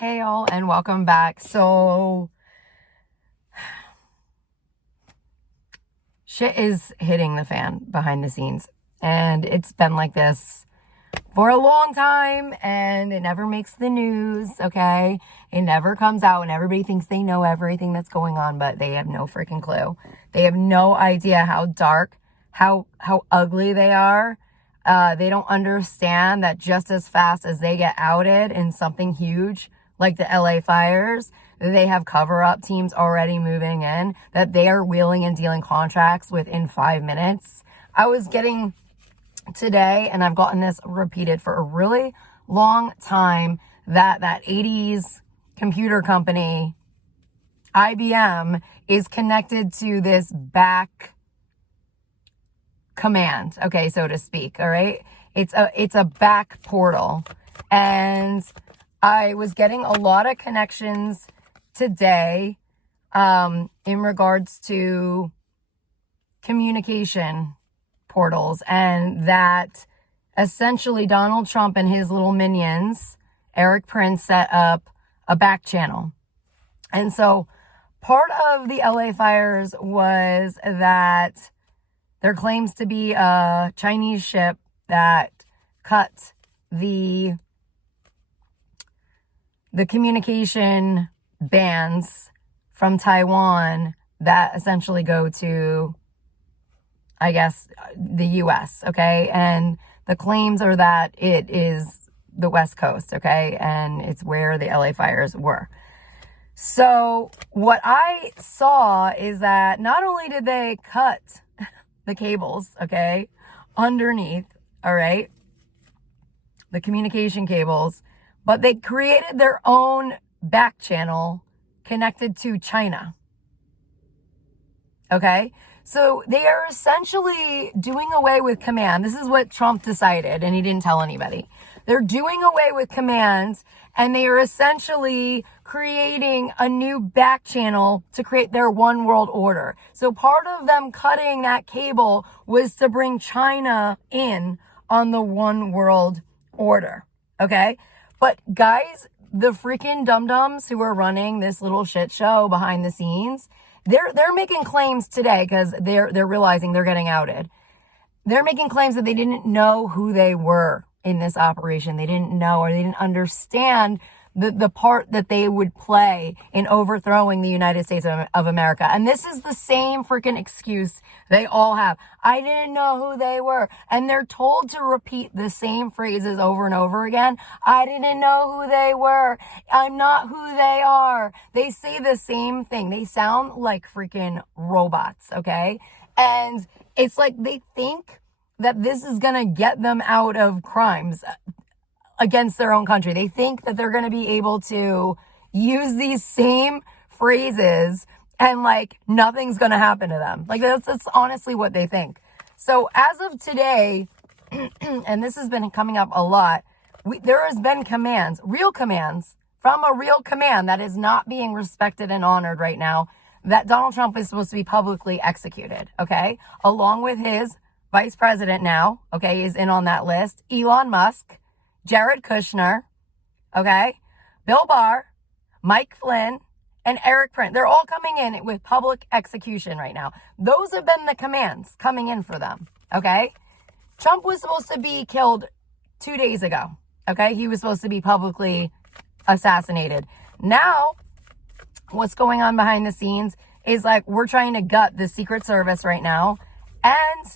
Hey all, and welcome back. So shit is hitting the fan behind the scenes, and it's been like this for a long time, and it never makes the news. Okay, it never comes out, and everybody thinks they know everything that's going on, but they have no freaking clue. They have no idea how dark, how ugly they are. They don't understand that just as fast as they get outed in something huge like the LA fires, they have cover-up teams already moving in, that they are wheeling and dealing contracts within 5 minutes. I was getting today, and I've gotten this repeated for a really long time, that 80s computer company, IBM, is connected to this back command, okay, so to speak. All right, it's a back portal, and I was getting a lot of connections today in regards to communication portals, and that essentially Donald Trump and his little minions, Eric Prince, set up a back channel. And so part of the LA fires was that there claims to be a Chinese ship that cut the communication bands from Taiwan that essentially go to, I guess, the US, okay? And the claims are that it is the West Coast, okay? And it's where the LA fires were. So what I saw is that not only did they cut the cables, okay, underneath, all right, the communication cables, but they created their own back channel connected to China. Okay? So they are essentially doing away with command. This is what Trump decided, and he didn't tell anybody. They're doing away with commands, and they are essentially creating a new back channel to create their one world order. So part of them cutting that cable was to bring China in on the one world order. Okay? But guys, the freaking dum-dums who are running this little shit show behind the scenes, they're making claims today because they're realizing they're getting outed. They're making claims that they didn't know who they were in this operation. They didn't know, or they didn't understand the part that they would play in overthrowing the United States of America. And this is the same freaking excuse they all have. I didn't know who they were. And they're told to repeat the same phrases over and over again. I didn't know who they were. I'm not who they are. They say the same thing. They sound like freaking robots, okay? And it's like they think that this is going to get them out of crimes against their own country. They think that they're going to be able to use these same phrases and like nothing's going to happen to them. Like that's honestly what they think. So as of today, and this has been coming up a lot, there has been commands, real commands from a real command that is not being respected and honored right now, that Donald Trump is supposed to be publicly executed, okay? Along with his vice president now, okay, is in on that list, Elon Musk, Jared Kushner, okay, Bill Barr, Mike Flynn, and Eric Prince. They're all coming in with public execution right now. Those have been the commands coming in for them, okay? Trump was supposed to be killed 2 days ago, okay? He was supposed to be publicly assassinated. Now, what's going on behind the scenes is like we're trying to gut the Secret Service right now and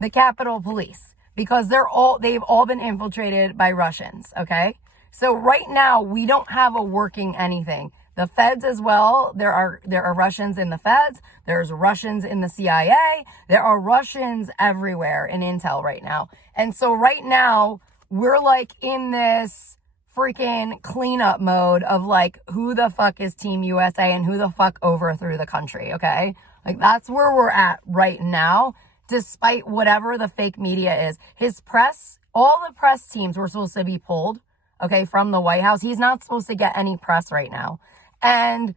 the Capitol Police, because they've all been infiltrated by Russians, okay? So right now, we don't have a working anything. The feds as well, there are Russians in the feds, there's Russians in the CIA, there are Russians everywhere in intel right now. And so right now, we're like in this freaking cleanup mode of like, who the fuck is Team USA and who the fuck overthrew the country, okay? Like that's where we're at right now. Despite whatever the fake media is. His press, all the press teams were supposed to be pulled, okay, from the White House. He's not supposed to get any press right now. And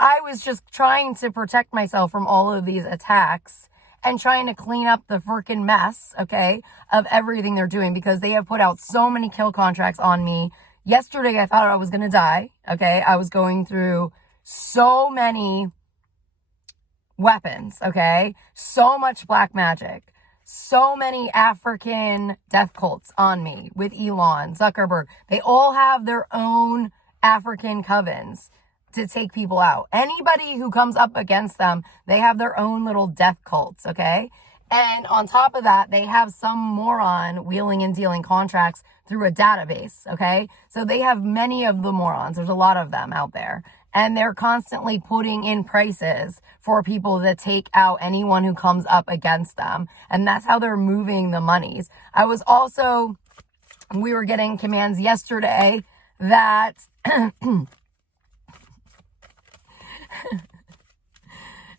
I was just trying to protect myself from all of these attacks and trying to clean up the freaking mess, okay, of everything they're doing, because they have put out so many kill contracts on me Yesterday, I thought I was going to die. Okay. I was going through so many weapons. Okay. So much black magic. So many African death cults on me with Elon, Zuckerberg. They all have their own African covens to take people out. Anybody who comes up against them, they have their own little death cults, okay? And on top of that, they have some moron wheeling and dealing contracts through a database, okay? So they have many of the morons. There's a lot of them out there. And they're constantly putting in prices for people to take out anyone who comes up against them. And that's how they're moving the monies. We were getting commands yesterday that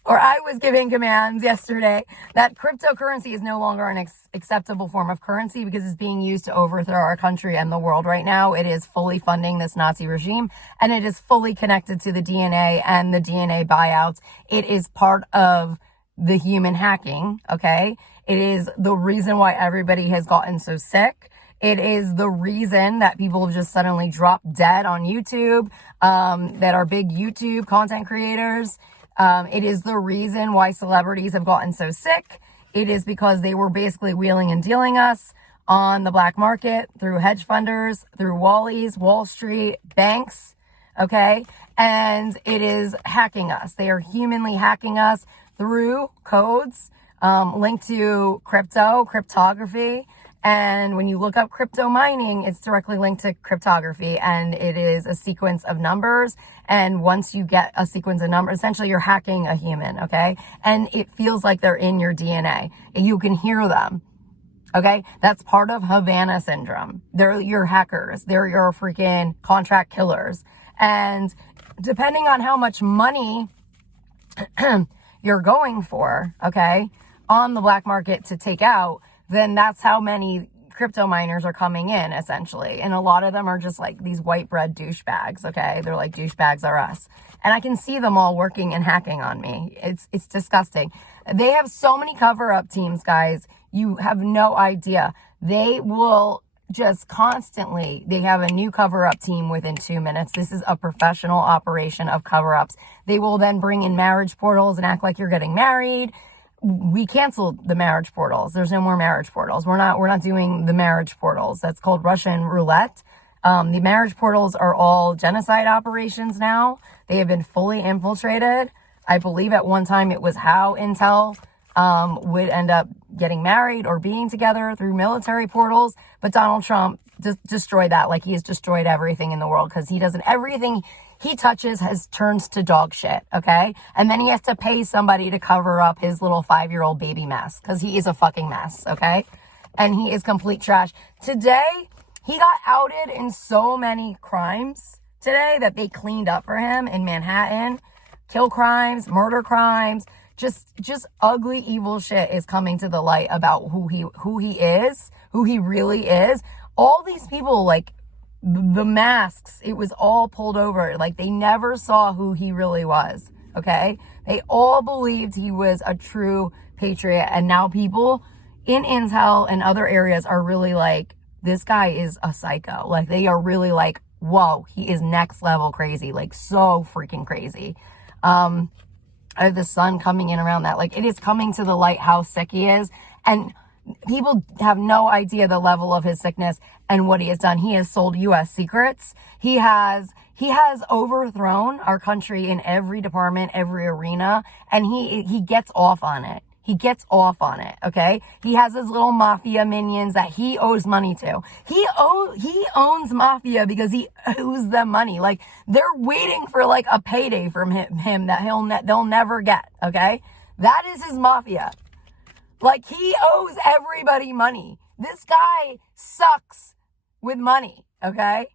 or I was giving commands yesterday that cryptocurrency is no longer an acceptable form of currency because it's being used to overthrow our country and the world right now. It is fully funding this Nazi regime, and it is fully connected to the DNA and the DNA buyouts. It is part of the human hacking, okay? It is the reason why everybody has gotten so sick. It is the reason that people have just suddenly dropped dead on YouTube, that are big YouTube content creators. It is the reason why celebrities have gotten so sick. It is because they were basically wheeling and dealing us on the black market through hedge funders, through Wallies, Wall Street, banks, okay? And it is hacking us. They are humanly hacking us through codes linked to cryptography. And when you look up crypto mining, it's directly linked to cryptography, and it is a sequence of numbers. And once you get a sequence of numbers, essentially you're hacking a human, okay? And it feels like they're in your DNA. You can hear them, okay? That's part of Havana syndrome. They're your hackers. They're your freaking contract killers. And depending on how much money you're going for, okay, on the black market to take out, then that's how many crypto miners are coming in, essentially. And a lot of them are just like these white bread douchebags, okay? They're like, douchebags are us. And I can see them all working and hacking on me. It's disgusting. They have so many cover-up teams, guys. You have no idea. They will just constantly, they have a new cover-up team within 2 minutes. This is a professional operation of cover-ups. They will then bring in marriage portals and act like you're getting married. We canceled the marriage portals. There's no more marriage portals. We're not doing the marriage portals. That's called Russian roulette. The marriage portals are all genocide operations now. They have been fully infiltrated. I believe at one time it was how Intel would end up getting married or being together through military portals. But Donald Trump destroyed that, like he has destroyed everything in the world, because everything he touches turns to dog shit, okay? And then he has to pay somebody to cover up his little 5-year-old baby mess, because he is a fucking mess, okay? And he is complete trash. Today, he got outed in so many crimes today that they cleaned up for him in Manhattan. Kill crimes, murder crimes, just ugly, evil shit is coming to the light about who he is, who he really is. All these people, like, the masks, it was all pulled over. Like, they never saw who he really was, okay? They all believed he was a true patriot, and now people in Intel and other areas are really like, this guy is a psycho. Like, they are really like, whoa, he is next level crazy, like, so freaking crazy. I have the sun coming in around that. Like, it is coming to the light how sick he is, and people have no idea the level of his sickness and what he has done. He has sold U.S. secrets. He has overthrown our country in every department, every arena, and he gets off on it. He gets off on it, okay? He has his little mafia minions that he owes money to. He owns mafia because he owes them money. Like, they're waiting for like a payday from him that they'll never get, okay? That is his mafia. Like, he owes everybody money. This guy sucks with money, okay?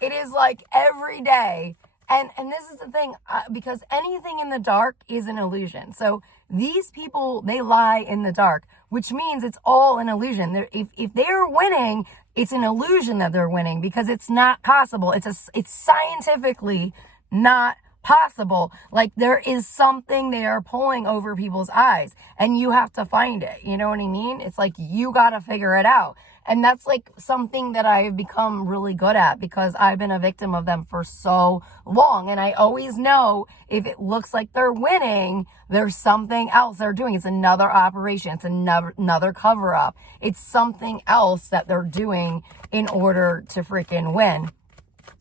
It is like every day. And this is the thing, because anything in the dark is an illusion. So these people, they lie in the dark, which means it's all an illusion. If they're winning, it's an illusion that they're winning, because it's not possible. It's scientifically not possible. Like, there is something they are pulling over people's eyes, and you have to find it. You know what I mean? It's like, you got to figure it out. And that's like something that I've become really good at, because I've been a victim of them for so long. And I always know if it looks like they're winning, there's something else they're doing. It's another operation. It's another cover up. It's something else that they're doing in order to freaking win.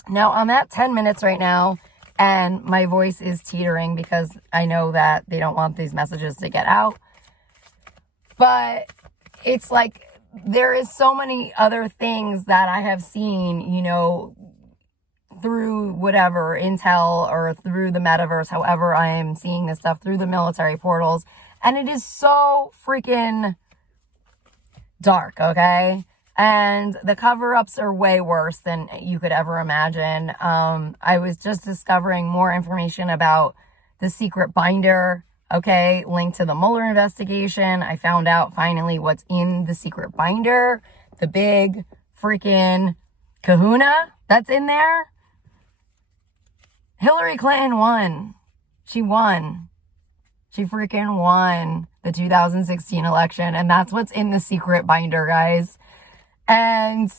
Now, I'm at 10 minutes right now, and my voice is teetering because I know that they don't want these messages to get out. But it's like, there is so many other things that I have seen, you know, through whatever, intel or through the metaverse, however I am seeing this stuff, through the military portals. And it is so freaking dark, okay? And the cover-ups are way worse than you could ever imagine. I was just discovering more information about the secret binder, okay, linked to the Mueller investigation. I found out finally what's in the secret binder, the big freaking kahuna that's in there. Hillary Clinton won. She won. She freaking won the 2016 election, and that's what's in the secret binder, guys. And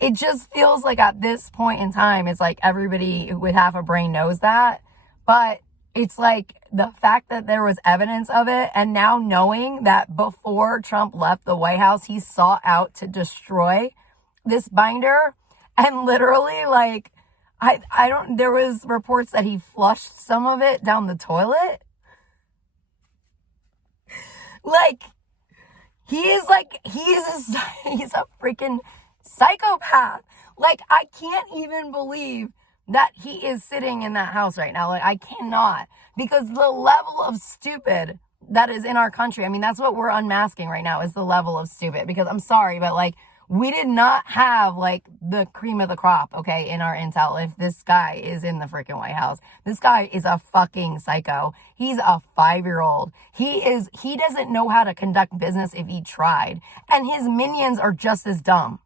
it just feels like at this point in time, it's like everybody with half a brain knows that. But it's like the fact that there was evidence of it, and now knowing that before Trump left the White House, he sought out to destroy this binder. And literally, like, there was reports that he flushed some of it down the toilet. Like, he's a freaking psychopath. Like, I can't even believe that he is sitting in that house right now. Like, I cannot, because the level of stupid that is in our country, I mean, that's what we're unmasking right now, is the level of stupid. Because I'm sorry, but like, we did not have like the cream of the crop, okay, in our intel if this guy is in the freaking White House. This guy is a fucking psycho. He's a 5-year-old. He doesn't know how to conduct business if he tried. And his minions are just as dumb.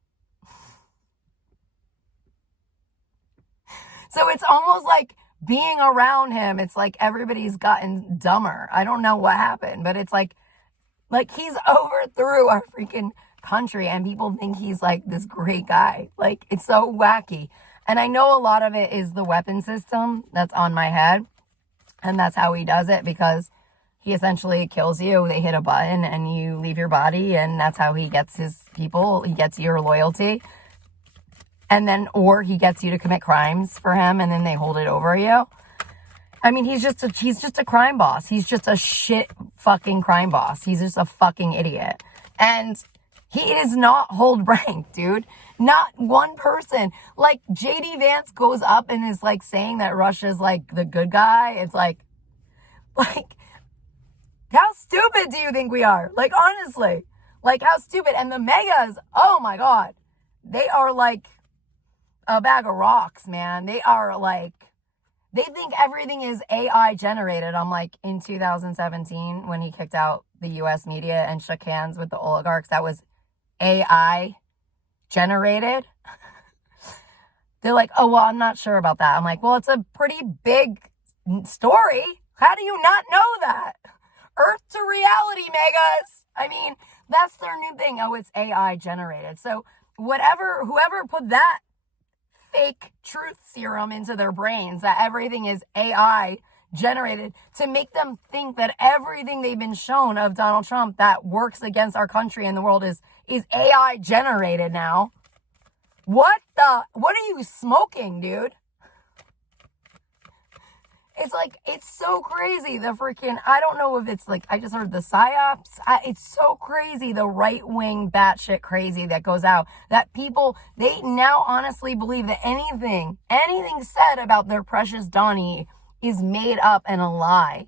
So it's almost like being around him, it's like everybody's gotten dumber. I don't know what happened, but it's like he's overthrew our freaking country, and people think he's like this great guy. Like, it's so wacky. And I know a lot of it is the weapon system that's on my head, and that's how he does it, because he essentially kills you. They hit a button and you leave your body, and that's how he gets his people. He gets your loyalty. And then, or he gets you to commit crimes for him, and then they hold it over you. I mean, he's just a crime boss. He's just a shit fucking crime boss. He's just a fucking idiot. And he is not hold rank, dude. Not one person. Like, JD Vance goes up and is like saying that Russia's like the good guy. It's like, how stupid do you think we are? Like, honestly, like, how stupid. And the megas, oh my God, they are like a bag of rocks, man. They are like, they think everything is AI generated. I'm like, in 2017, when he kicked out the US media and shook hands with the oligarchs, that was AI generated. They're like, oh, well, I'm not sure about that. I'm like, well, it's a pretty big story. How do you not know that? Earth to reality, megas. I mean, that's their new thing. Oh, it's AI generated. So whoever put that fake truth serum into their brains, that everything is AI generated, to make them think that everything they've been shown of Donald Trump that works against our country and the world is AI generated now. What are you smoking, dude? It's like, it's so crazy. The freaking, I don't know if it's like, I just heard the psyops. It's so crazy. The right wing batshit crazy that goes out, that people, they now honestly believe that anything said about their precious Donnie is made up and a lie.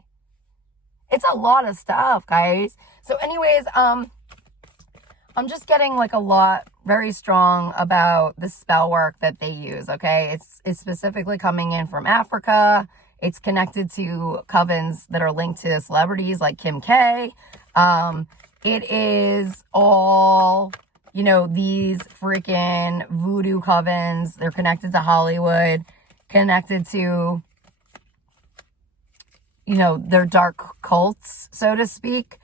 It's a lot of stuff, guys. So anyways, I'm just getting like a lot very strong about the spell work that they use, okay? It's specifically coming in from Africa. It's connected to covens that are linked to celebrities like Kim K. It is all, you know, these freaking voodoo covens. They're connected to Hollywood, connected to their dark cults, so to speak,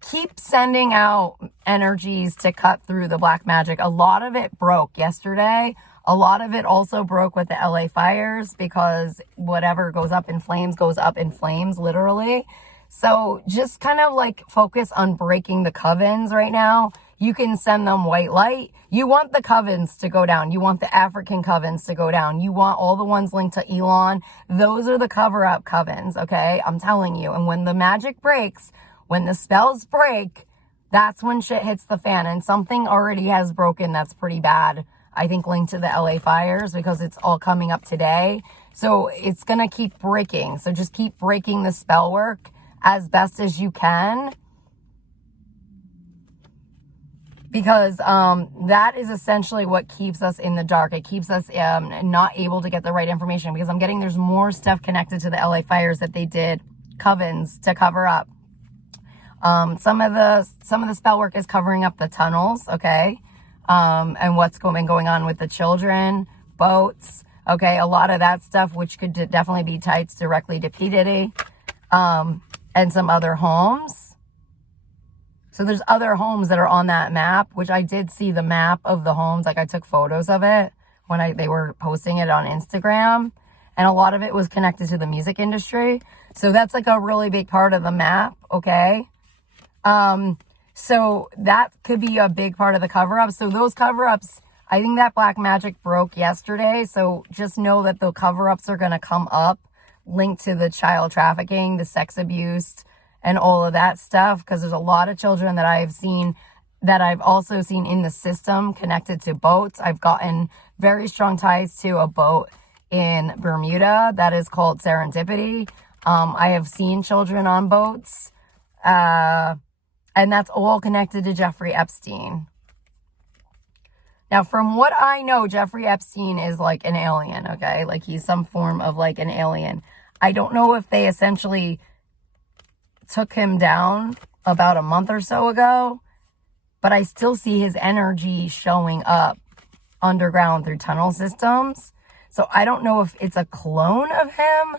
keep sending out energies to cut through the black magic. A lot of it broke yesterday. A lot of it also broke with the LA fires, because whatever goes up in flames, literally. So just kind of like focus on breaking the covens right now. You can send them white light. You want the covens to go down. You want the African covens to go down. You want all the ones linked to Elon. Those are the cover-up covens, okay? I'm telling you. And when the magic breaks, when the spells break, that's when shit hits the fan. And something already has broken that's pretty bad, I think, linked to the LA fires, because it's all coming up today. So it's going to keep breaking. So just keep breaking the spell work as best as you can, because that is essentially what keeps us in the dark. It keeps us not able to get the right information, because I'm getting there's more stuff connected to the LA fires that they did covens to cover up. Some of the spell work is covering up the tunnels, okay, and what's going on with the children, boats, okay, a lot of that stuff, which could definitely be tied directly to P. Diddy, and some other homes. So there's other homes that are on that map, which I did see the map of the homes. Like, I took photos of it when they were posting it on Instagram, and a lot of it was connected to the music industry. So that's like a really big part of the map, okay? So that could be a big part of the cover-up. So those cover-ups, I think that black magic broke yesterday. So just know that the cover-ups are going to come up linked to the child trafficking, the sex abuse, and all of that stuff, because there's a lot of children that I've seen, that I've also seen in the system connected to boats. I've gotten very strong ties to a boat in Bermuda that is called Serendipity. I have seen children on boats, and that's all connected to Jeffrey Epstein. Now, from what I know, Jeffrey Epstein is like an alien, okay? Like, he's some form of like an alien. I don't know if they essentially took him down about a month or so ago, but I still see his energy showing up underground through tunnel systems. So I don't know if it's a clone of him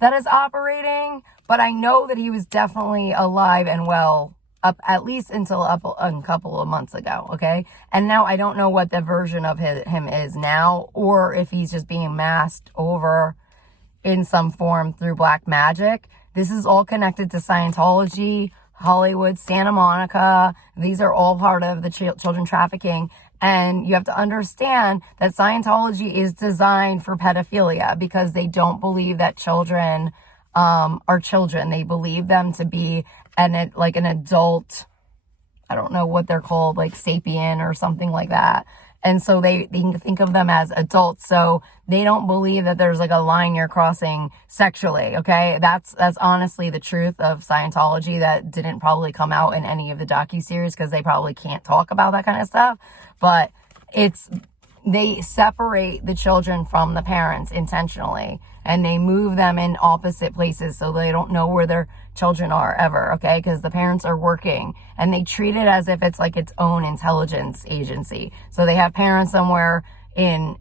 that is operating, but I know that he was definitely alive and well up at least until a couple of months ago, okay? And now I don't know what the version of him is now, or if he's just being masked over in some form through black magic. This is all connected to Scientology, Hollywood, Santa Monica. These are all part of the children trafficking. And you have to understand that Scientology is designed for pedophilia, because they don't believe that children are children. They believe them to be an adult, I don't know what they're called, like sapien or something like that. And so they can think of them as adults. So they don't believe that there's like a line you're crossing sexually, okay? That's honestly the truth of Scientology that didn't probably come out in any of the docuseries, because they probably can't talk about that kind of stuff. But they separate the children from the parents intentionally, and they move them in opposite places so they don't know where their children are ever, okay? Because the parents are working, and they treat it as if it's like its own intelligence agency. So they have parents somewhere in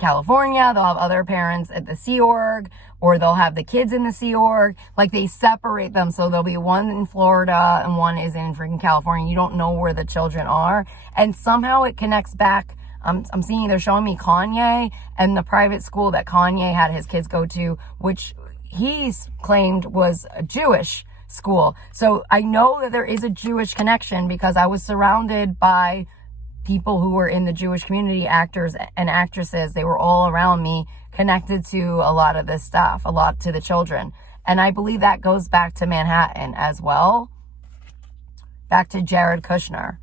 California, they'll have other parents at the Sea Org, or they'll have the kids in the Sea Org. Like, they separate them, so there'll be one in Florida and one is in freaking California. You don't know where the children are, and somehow it connects back. I'm seeing, they're showing me Kanye and the private school that Kanye had his kids go to, which he's claimed was a Jewish school. So I know that there is a Jewish connection, because I was surrounded by people who were in the Jewish community, actors and actresses. They were all around me, connected to a lot of this stuff, a lot to the children. And I believe that goes back to Manhattan as well, back to Jared Kushner.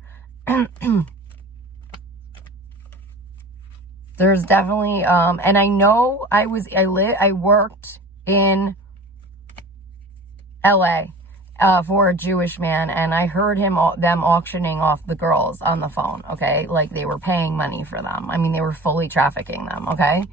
There's definitely, and I know I worked in LA for a Jewish man, and I heard them auctioning off the girls on the phone, okay? Like, they were paying money for them. I mean, they were fully trafficking them, okay?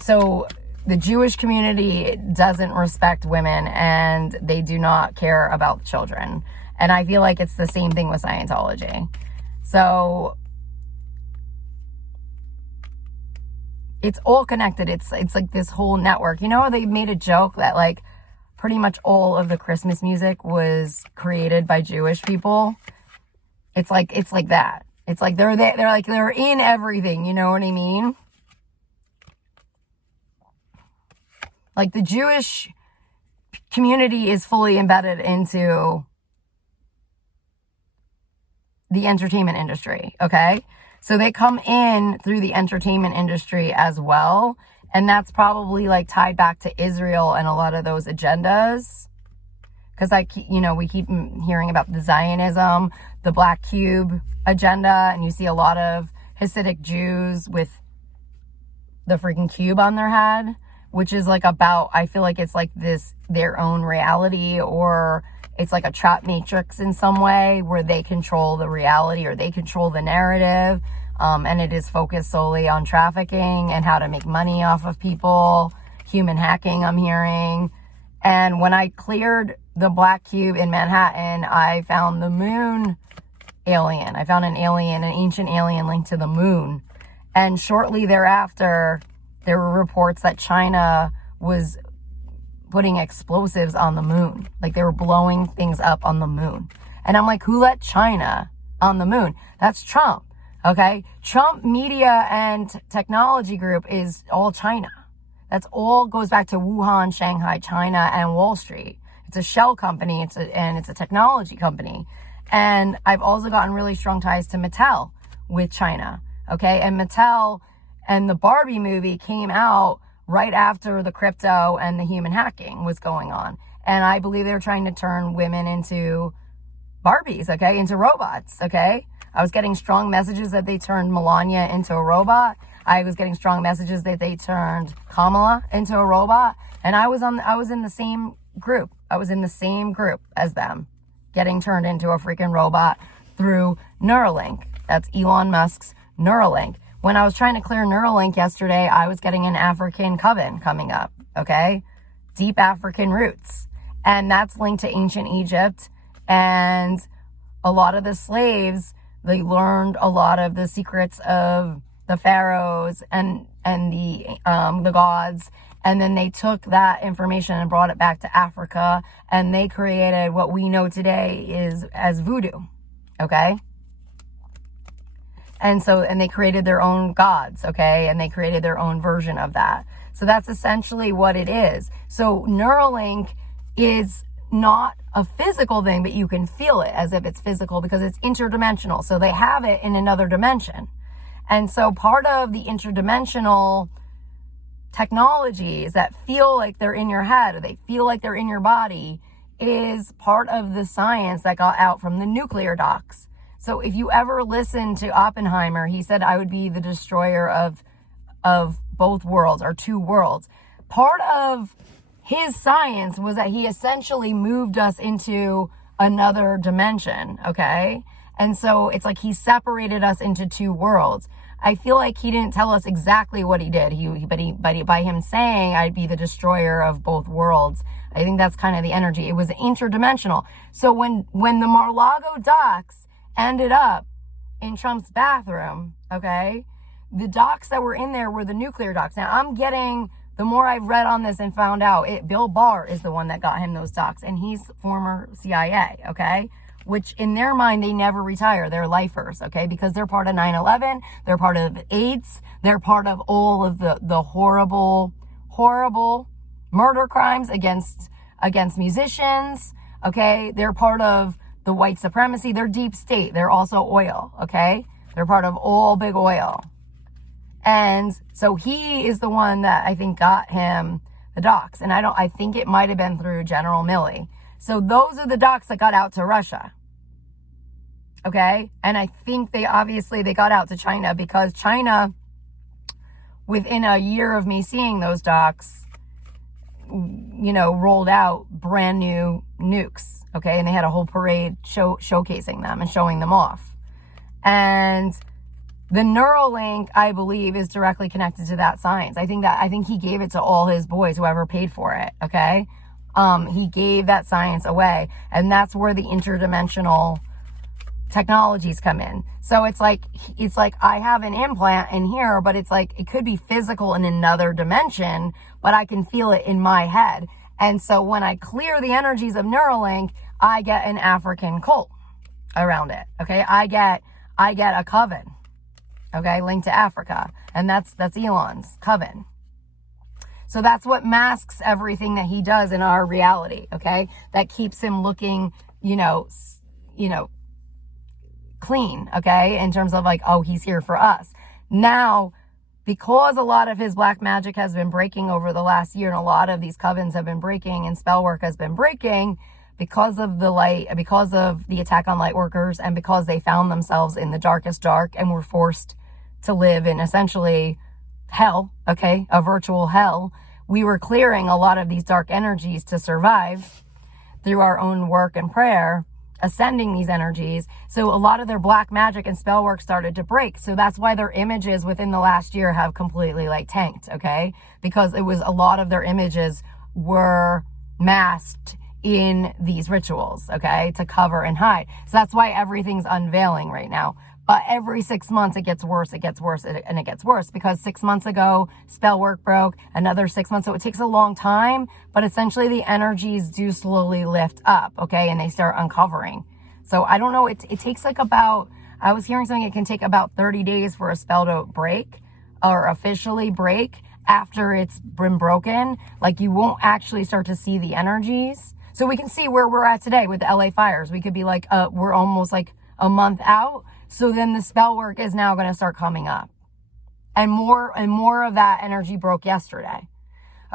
So the Jewish community doesn't respect women, and they do not care about children. And I feel like it's the same thing with Scientology. So it's all connected. It's like this whole network. You know, they made a joke that like pretty much all of the Christmas music was created by Jewish people. It's like that. It's like they're in everything, you know what I mean? Like the Jewish community is fully embedded into the entertainment industry, okay? So they come in through the entertainment industry as well. And that's probably like tied back to Israel and a lot of those agendas. Because we keep hearing about the Zionism, the Black Cube agenda, and you see a lot of Hasidic Jews with the freaking cube on their head, which is like about, I feel like it's like this, their own reality, or it's like a trap matrix in some way where they control the reality or they control the narrative. And it is focused solely on trafficking and how to make money off of people, human hacking, I'm hearing. And when I cleared the Black Cube in Manhattan, I found the moon alien. I found an ancient alien linked to the moon. And shortly thereafter, there were reports that China was putting explosives on the moon. Like they were blowing things up on the moon. And I'm like, who let China on the moon? That's Trump. Okay. Trump Media and Technology Group is all China. That's all goes back to Wuhan, Shanghai, China, and Wall Street. It's a shell company. It's a technology company. And I've also gotten really strong ties to Mattel with China. Okay. And Mattel and the Barbie movie came out right after the crypto and the human hacking was going on. And I believe they're trying to turn women into Barbies, okay, into robots, okay? I was getting strong messages that they turned Melania into a robot. I was getting strong messages that they turned Kamala into a robot. And I was in the same group. I was in the same group as them, getting turned into a freaking robot through Neuralink. That's Elon Musk's Neuralink. When I was trying to clear Neuralink yesterday, I was getting an African coven coming up, okay? Deep African roots. And that's linked to ancient Egypt. And a lot of the slaves, they learned a lot of the secrets of the pharaohs and the gods. And then they took that information and brought it back to Africa. And they created what we know today as voodoo, okay? And they created their own gods, okay? And they created their own version of that. So that's essentially what it is. So Neuralink is not a physical thing, but you can feel it as if it's physical because it's interdimensional. So they have it in another dimension. And so part of the interdimensional technologies that feel like they're in your head or they feel like they're in your body is part of the science that got out from the nuclear docs. So if you ever listen to Oppenheimer, he said, I would be the destroyer of both worlds or two worlds. Part of his science was that he essentially moved us into another dimension, okay? And so it's like he separated us into two worlds. I feel like he didn't tell us exactly what he did. But by him saying I'd be the destroyer of both worlds, I think that's kind of the energy. It was interdimensional. So when the Mar-a-Lago docs ended up in Trump's bathroom, okay, the docs that were in there were the nuclear docs. Now the more I've read on this and found out, Bill Barr is the one that got him those docs, and he's former CIA, okay? Which in their mind, they never retire. They're lifers, okay? Because they're part of 9/11, they're part of AIDS, they're part of all of the horrible, horrible murder crimes against musicians, okay? They're part of the white supremacy. They're deep state. They're also oil, okay? They're part of all big oil. And so he is the one that I think got him the docs. And I think it might have been through General Milley. So those are the docs that got out to Russia. Okay. And I think they got out to China because China, within a year of me seeing those docs, rolled out brand new nukes. Okay. And they had a whole parade showcasing them and showing them off. And the Neuralink, I believe, is directly connected to that science. I think he gave it to all his boys, whoever paid for it, okay? He gave that science away. And that's where the interdimensional technologies come in. So it's like I have an implant in here, but it's like it could be physical in another dimension, but I can feel it in my head. And so when I clear the energies of Neuralink, I get an African cult around it. Okay, I get a coven. Okay, linked to Africa, and that's Elon's coven. So that's what masks everything that he does in our reality. Okay, that keeps him looking, clean. Okay, in terms of like, oh, he's here for us now. Because a lot of his black magic has been breaking over the last year, and a lot of these covens have been breaking and spell work has been breaking because of the light, because of the attack on light workers, and because they found themselves in the darkest dark and were forced to live in essentially hell, okay, a virtual hell. We were clearing a lot of these dark energies to survive through our own work and prayer, ascending these energies. So a lot of their black magic and spell work started to break. So that's why their images within the last year have completely like tanked, okay? Because it was a lot of their images were masked in these rituals, okay, to cover and hide. So that's why everything's unveiling right now. But every 6 months it gets worse, and it gets worse, because 6 months ago spell work broke, another 6 months. So it takes a long time, but essentially the energies do slowly lift up, okay, and they start uncovering. So I don't know, it takes like about, I was hearing something, it can take about 30 days for a spell to break or officially break after it's been broken. Like you won't actually start to see the energies. So we can see where we're at today with the LA fires. We could be like, we're almost like a month out. So then the spell work is now going to start coming up. And more of that energy broke yesterday.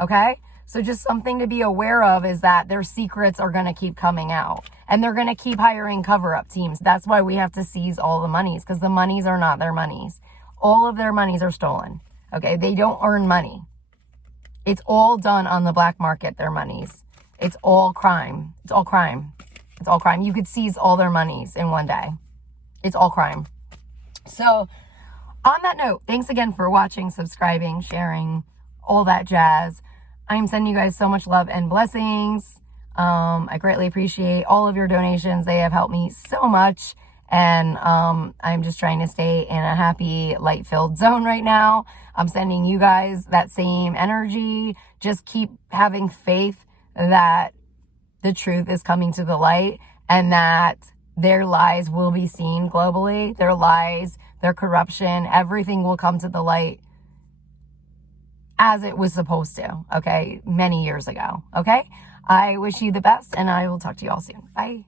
Okay? So just something to be aware of is that their secrets are going to keep coming out. And they're going to keep hiring cover-up teams. That's why we have to seize all the monies, because the monies are not their monies. All of their monies are stolen. Okay? They don't earn money. It's all done on the black market, their monies. It's all crime. It's all crime. It's all crime. You could seize all their monies in one day. It's all crime. So on that note, thanks again for watching, subscribing, sharing, all that jazz. I'm sending you guys so much love and blessings. I greatly appreciate all of your donations. They have helped me so much. And I'm just trying to stay in a happy, light-filled zone right now. I'm sending you guys that same energy. Just keep having faith that the truth is coming to the light, and that their lies will be seen globally. Their lies, their corruption, everything will come to the light as it was supposed to, okay, many years ago, okay? I wish you the best, and I will talk to you all soon. Bye.